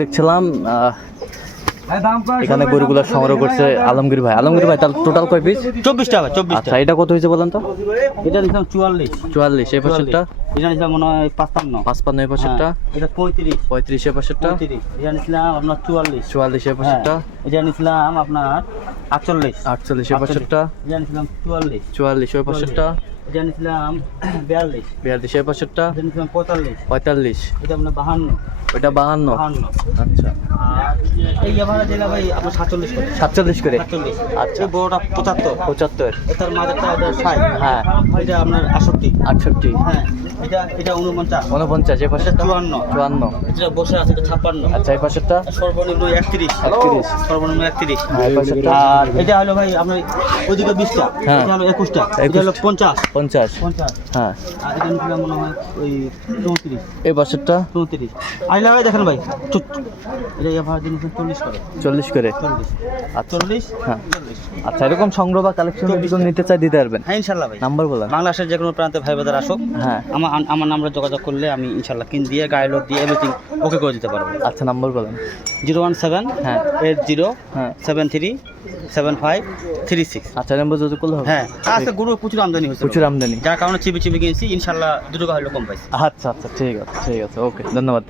দেখছিলাম এখানে গরুগুলো সংগ্রহ করছে আলমগীর ভাই। আলমগীর ভাই, তাহলে টোটাল কয় পিস? 24টা ভাই, 24টা। আচ্ছা, এটা কত হয়েছে বলেন তো? এটা নিলাম 44। 44। এই পাশেরটা? এটা নিলাম মনে হয় 55। 55। এই পাশেরটা? এটা 35। 35। এই পাশেরটা? 35। এটা নিলাম আপনার 44। 44। এই পাশেরটা? এটা নিলাম আপনার 48। 48। এই পাশেরটা? এটা নিলাম 44। 44। এই পাশেরটা? এটা নিলাম 42। 42। এই পাশেরটা? এটা নিলাম 45। 45। এটা আপনার 52। ওইটা 52। 52। আচ্ছা, আর এই আমার জেলা ভাই আপনার 47 করে। 47 করে। 47। আচ্ছা, এই বড়টা 75। 75। এটার মাঝেরটা এটা 60। হ্যাঁ। এটা আপনার 68। 68। হ্যাঁ, এটা 49। 49। এই পাশেরটা? 54। 54। এটা বসে আছে এটা 56। আচ্ছা, এই পাশেরটা? সর্বনিম্ন 31। 31। সর্বনিম্ন 31। হ্যাঁ, এই পাশেরটা? আর এটা হলো ভাই আপনার ওইদিকে 20টা। হ্যাঁ। এটা হলো 21টা। এটা হলো 50। 50। 50। হ্যাঁ। আর এটা নিলাম মনে হয় ওই 34। এই পাশেরটা? 34। আইলা ভাই দেখেন ভাই, এটা এভার জিনিস 40 করে। 40 করে। 40। আচ্ছা। 40। হ্যাঁ। 40। আচ্ছা, এরকম সংগ্রহ বা কালেকশন যদি কেউ নিতে চাই দিতে পারবেন? হ্যাঁ ইনশাআল্লাহ ভাই। নাম্বার বলেন। বাংলাদেশের যে কোনো প্রান্তে ভাই বোনেরা আসুক, হ্যাঁ। আমার নাম্বারে যোগাযোগ করলে আমি ইনশাআল্লাহ কিন দিয়ে গাড়ি লোড দিয়ে এভরিথিং ওকে করে দিতে পারবো। আচ্ছা, নাম্বার বলেন। 017 হ্যাঁ। 80 হ্যাঁ। 73 75 36। আচ্ছা, নাম্বার যোগাযোগ করলে হবে? হ্যাঁ, আজকে গরু প্রচুর আমদানি হয়েছে, প্রচুর আমদানি। যার কারণে চিপি চিপি কিনছি, ইনশাআল্লাহ দুটো হলো কম পাইছি। আচ্ছা আচ্ছা, ঠিক আছে, ঠিক আছে, ওকে, ধন্যবাদ।